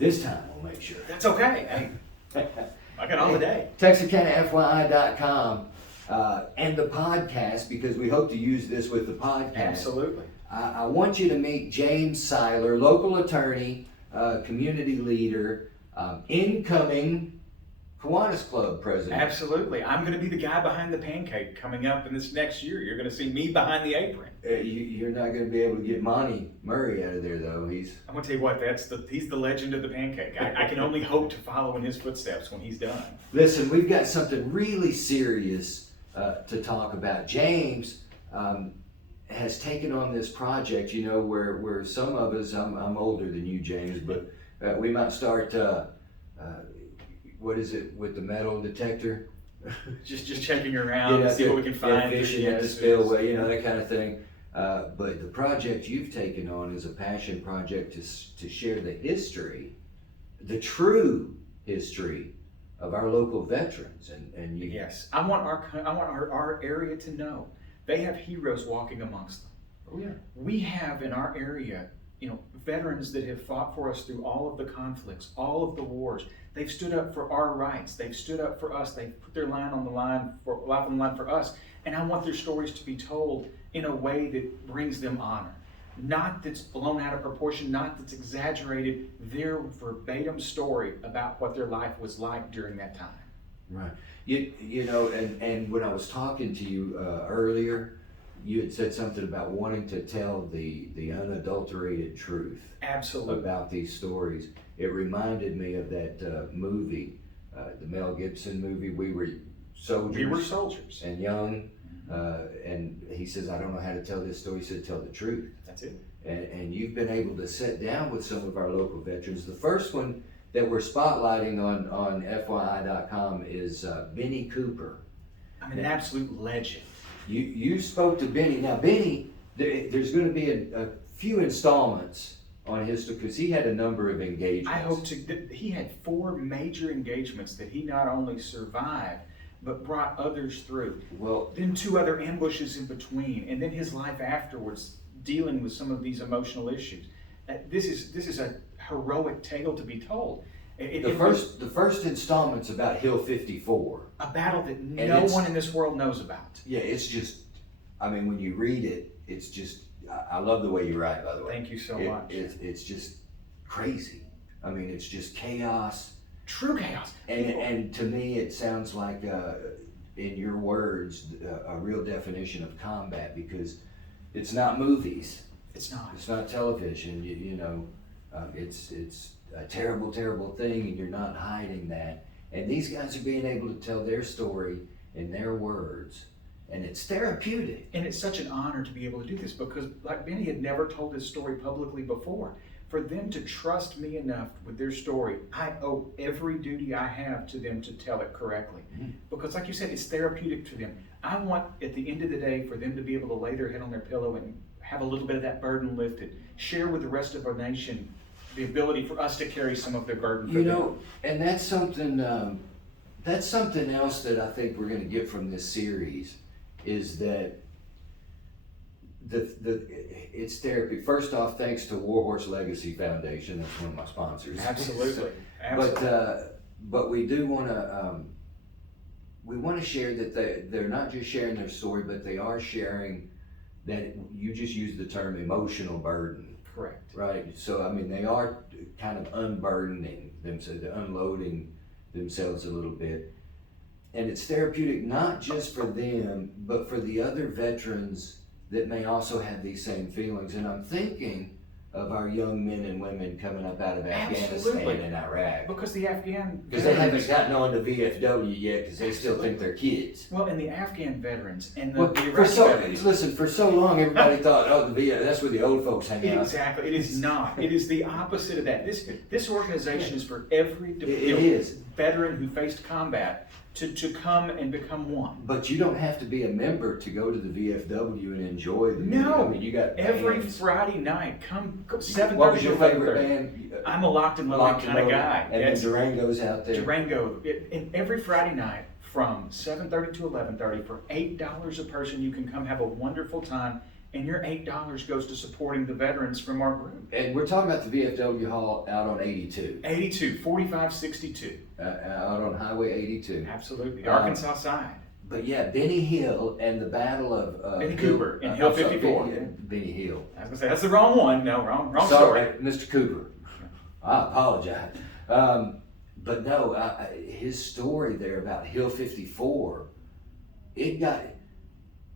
This time we'll make sure. That's okay. Hey, I got all the day. TexarkanaFyi.com and the podcast, because we hope to use this with the podcast. Absolutely. I want you to meet James Seiler, local attorney, community leader, incoming Kiwanis Club president. Absolutely. I'm going to be the guy behind the pancake coming up in this next year. You're going to see me behind the apron. You're not going to be able to get Monty Murray out of there, though. I'm going to tell you what, he's the legend of the pancake. I can only hope to follow in his footsteps when he's done. Listen, we've got something really serious to talk about. James has taken on this project, you know, where some of us, I'm older than you, James, but we might start, what is it, with the metal detector? just checking around to see what we can find. Fishing at the spillway, you know, that kind of thing. But the project you've taken on is a passion project to share the history, the true history of our local veterans. And you, yes, I want our area to know they have heroes walking amongst them. Oh yeah. We have in our area, you know, veterans that have fought for us through all of the conflicts, all of the wars. They've stood up for our rights. They've stood up for us. They've put their life on the line for us. And I want their stories to be told in a way that brings them honor. Not that's blown out of proportion, not that's exaggerated, their verbatim story about what their life was like during that time. Right. You know, and when I was talking to you earlier, you had said something about wanting to tell the unadulterated truth. Absolutely. About these stories. It reminded me of that movie, the Mel Gibson movie, We Were Soldiers. And young. And he says, I don't know how to tell this story. He said, tell the truth. That's it. And you've been able to sit down with some of our local veterans. The first one that we're spotlighting on FYI.com is Benny Cooper. I mean, an absolute legend. You spoke to Benny. Now, Benny, there's going to be a few installments on his, because he had a number of engagements. He had 4 major engagements that he not only survived, but brought others through. Well, then 2 other ambushes in between, and then his life afterwards, dealing with some of these emotional issues. This is a heroic tale to be told. The first installment's about Hill 54. A battle that no one in this world knows about. Yeah, it's just, I mean, when you read it, it's just, I love the way you write, by the way. Thank you so much. It's just crazy. I mean, it's just chaos. True chaos. And to me, it sounds like, in your words, a real definition of combat, because it's not movies. It's not. It's not television. You know, it's a terrible, terrible thing, and you're not hiding that. And these guys are being able to tell their story in their words, and it's therapeutic. And it's such an honor to be able to do this, because like Benny had never told his story publicly before. For them to trust me enough with their story, I owe every duty I have to them to tell it correctly. Mm-hmm. Because like you said, it's therapeutic to them. I want, at the end of the day, for them to be able to lay their head on their pillow and have a little bit of that burden lifted. Share with the rest of our nation the ability for us to carry some of their burden for them. You know, and that's something else that I think we're going to get from this series, is that it's therapy. First off, thanks to Warhorse Legacy Foundation. That's one of my sponsors. Absolutely. But we do want to share that they're not just sharing their story, but they are sharing that, you just used the term emotional burden. Correct. Right. So I mean, they are kind of unburdening themselves, unloading themselves a little bit, and it's therapeutic not just for them, but for the other veterans that may also have these same feelings. And I'm thinking of our young men and women coming up out of Afghanistan and Iraq. Because the Afghan Because they haven't gotten on to VFW yet, because they still think they're kids. Well, and the Afghan veterans and the Iraqi veterans. Listen, for so long everybody thought, that's where the old folks hang out. Exactly. It is not. It is the opposite of that. This organization is for every veteran who faced combat to come and become one. But you don't have to be a member to go to the VFW and enjoy the No. I mean, you got every bands. Friday night, come 7:30 What was your to favorite 11:30. band? I'm a locked and loaded kind of guy. And then Durango's out there. Durango. And every Friday night from 7:30 to 11:30 for $8 a person, you can come have a wonderful time and your $8 goes to supporting the veterans from our group. And we're talking about the VFW Hall out on 82. 82, 4562. Out on Highway 82. Absolutely, the Arkansas side. But yeah, Benny Hill and the Battle of Benny Cooper in Hill 54. Benny Hill. I was going to say, that's the wrong one. No, wrong Sorry, story. Mr. Cooper. I apologize. But no, his story there about Hill 54, they got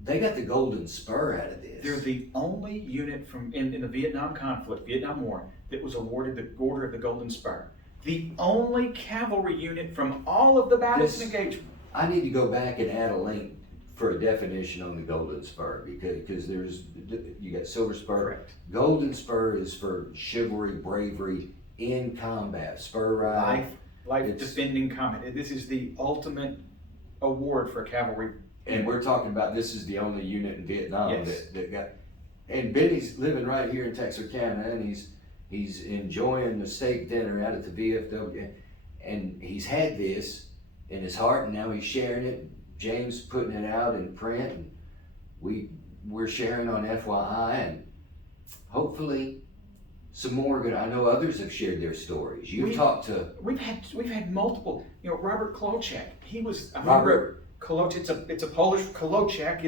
the Golden Spur out of this. They're the only unit in the Vietnam conflict, Vietnam War, that was awarded the Order of the Golden Spur. The only cavalry unit from all of the battles and engagements. I need to go back and add a link for a definition on the Golden Spur because you got Silver Spur. Correct. Golden Spur is for chivalry, bravery in combat. Spur ride. Life defending combat. This is the ultimate award for cavalry. And we're talking about this is the only unit in Vietnam Yes. that got. And Benny's living right here in Texarkana, and he's enjoying the steak dinner out at the VFW, and he's had this in his heart, and now he's sharing it. James putting it out in print, and we're sharing on FYI, and hopefully some more are gonna. I know others have shared their stories. We've had multiple. Robert Kolocek. He was Robert Kolocek. It's a Polish Kolocek.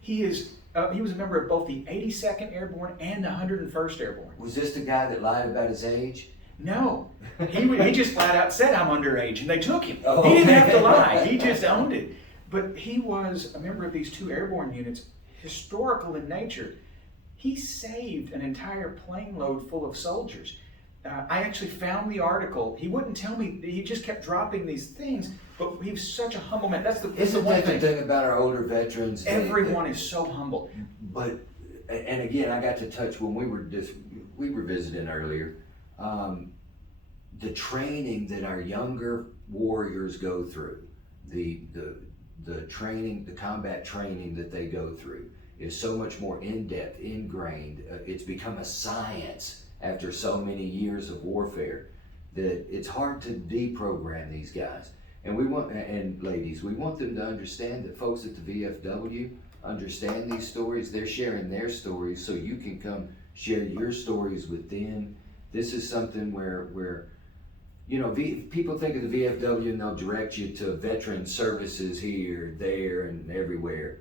He was a member of both the 82nd Airborne and the 101st Airborne. Was this the guy that lied about his age? No, he just flat out said I'm underage, and they took him. Oh. He didn't have to lie. He just owned it. But he was a member of these two airborne units, historical in nature. He saved an entire plane load full of soldiers. I actually found the article. He wouldn't tell me. He just kept dropping these things. But he was such a humble man. That's the one the thing about our older veterans. Everyone is so humble. But and again, I got to touch when we were visiting earlier. The training that our younger warriors go through, the training, the combat training that they go through is so much more in-depth, ingrained. It's become a science after so many years of warfare that it's hard to deprogram these guys. And ladies, we want them to understand that folks at the VFW understand these stories. They're sharing their stories so you can come share your stories with them. This is something where people think of the VFW and they'll direct you to veteran services here, there, and everywhere.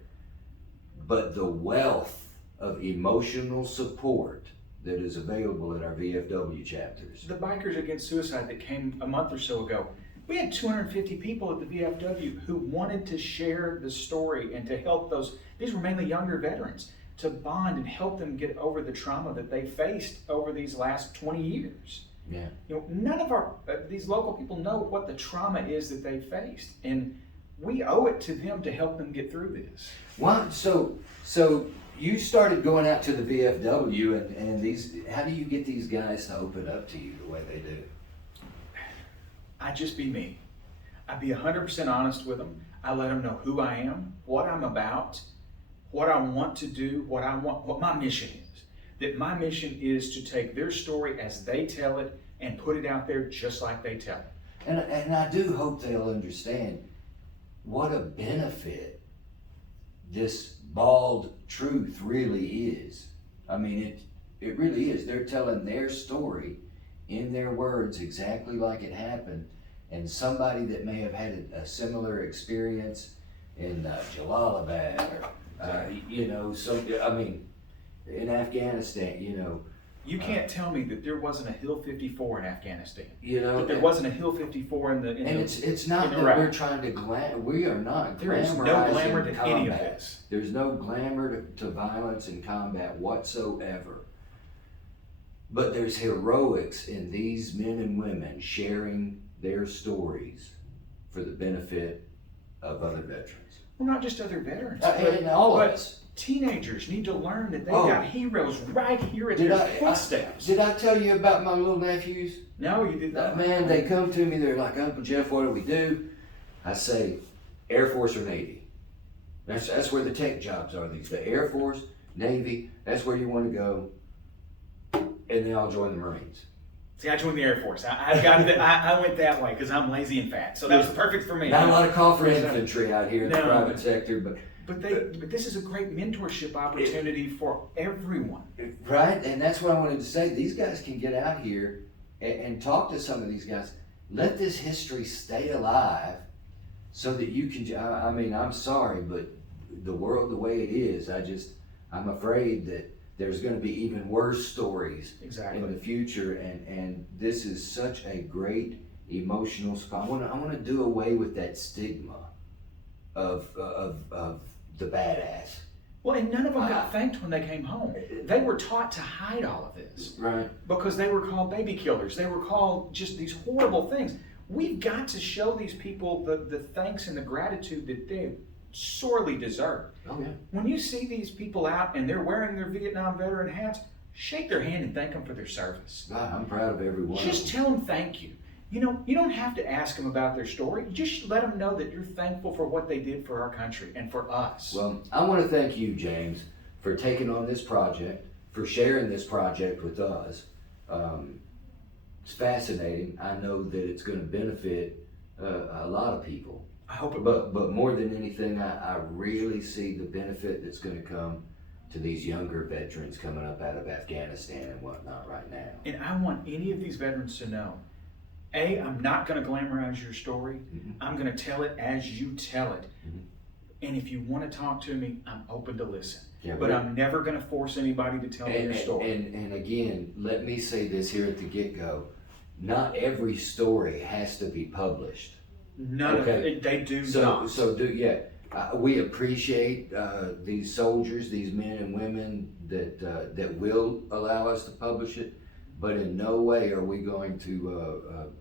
But the wealth of emotional support that is available at our VFW chapters. The Bikers Against Suicide that came a month or so ago, we had 250 people at the VFW who wanted to share the story and to help these were mainly younger veterans, to bond and help them get over the trauma that they faced over these last 20 years. Yeah. None of these local people know what the trauma is that they faced, and we owe it to them to help them get through this. Why? So you started going out to the VFW, and these. How do you get these guys to open up to you the way they do? I just be me. I'd be 100% honest with them. I let them know who I am, what I'm about, what I want to do, what my mission is. That my mission is to take their story as they tell it and put it out there just like they tell it. And I do hope they'll understand what a benefit this bald truth really is. I mean, it really is. They're telling their story in their words exactly like it happened, and somebody that may have had a similar experience in Jalalabad or in Afghanistan, You can't tell me that there wasn't a Hill 54 in Afghanistan. That there wasn't a Hill 54 in it's not that Iraq. we're trying to we are not There is no glamorizing glamour to combat. any of this. There's no glamour to violence in combat whatsoever. But there's heroics in these men and women sharing their stories for the benefit of other veterans. Well, not just other veterans, And all of us. Teenagers need to learn that they've got heroes right here at their footsteps. Did I tell you about my little nephews? No, you did not. Man, they come to me, they're like, Uncle Jeff, what do we do? I say, Air Force or Navy. That's where the tech jobs are. The Air Force, Navy, that's where you want to go. And they all join the Marines. See, I joined the Air Force. I went that way because I'm lazy and fat. So that was perfect for me. Not a lot of call for infantry out here in the private sector, But this is a great mentorship opportunity for everyone. Right, and that's what I wanted to say. These guys can get out here and talk to some of these guys. Let this history stay alive so that you can, I mean, I'm sorry, but the world the way it is, I'm afraid that there's going to be even worse stories Exactly. in the future, and this is such a great emotional spot. I want to do away with that stigma of the badass. Well, and none of them got thanked when they came home. They were taught to hide all of this. Right. Because they were called baby killers. They were called just these horrible things. We've got to show these people the thanks and the gratitude that they sorely deserve. Oh, yeah. When you see these people out and they're wearing their Vietnam veteran hats, shake their hand and thank them for their service. I'm proud of every one of them. Just tell them thank you. You know, you don't have to ask them about their story. Just let them know that you're thankful for what they did for our country and for us. Well, I want to thank you, James, for taking on this project, for sharing this project with us. It's fascinating. I know that it's going to benefit a lot of people. I hope it will. But more than anything, I really see the benefit that's going to come to these younger veterans coming up out of Afghanistan and whatnot right now. And I want any of these veterans to know, I'm not going to glamorize your story. Mm-hmm. I'm going to tell it as you tell it. Mm-hmm. And if you want to talk to me, I'm open to listen. Yeah, but I'm never going to force anybody to tell me your story. And again, let me say this here at the get-go. Not every story has to be published. None of it. They do not. We appreciate these soldiers, these men and women that will allow us to publish it, but in no way are we going to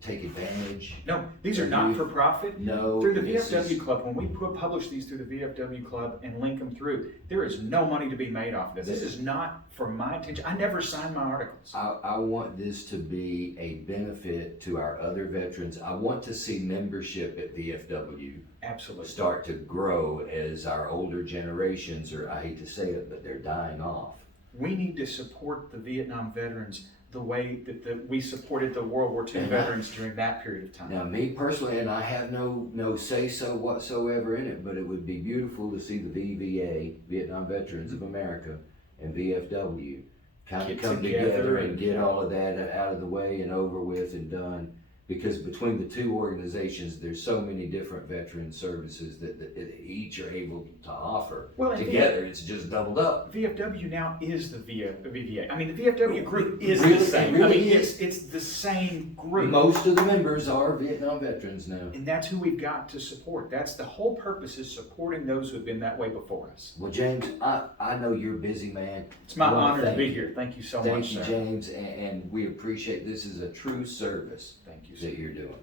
take advantage. No, these are not for profit. No. Through the VFW Club, when we publish these through the VFW Club and link them through, there is no money to be made off of this. This is not for my attention. I never sign my articles. I want this to be a benefit to our other veterans. I want to see membership at VFW absolutely start to grow as our older generations, or I hate to say it, but they're dying off. We need to support the Vietnam veterans the way that we supported the World War II veterans during that period of time. Now, me personally, and I have no say-so whatsoever in it, but it would be beautiful to see the VVA, Vietnam Veterans of America, and VFW kind of come together and get all of that out of the way and over with and done. Because between the two organizations, there's so many different veteran services that each are able to offer. Well, together, it's just doubled up. VFW now is the VVA. I mean, the VFW group is really, the same. Really I mean, it's the same group. Most of the members are Vietnam veterans now. And that's who we've got to support. That's the whole purpose, is supporting those who have been that way before us. Well, James, I know you're a busy man. It's my honor to be here. Thank you so much, sir. Thank you, James, and we appreciate this is a true service. Thank you, that you're doing.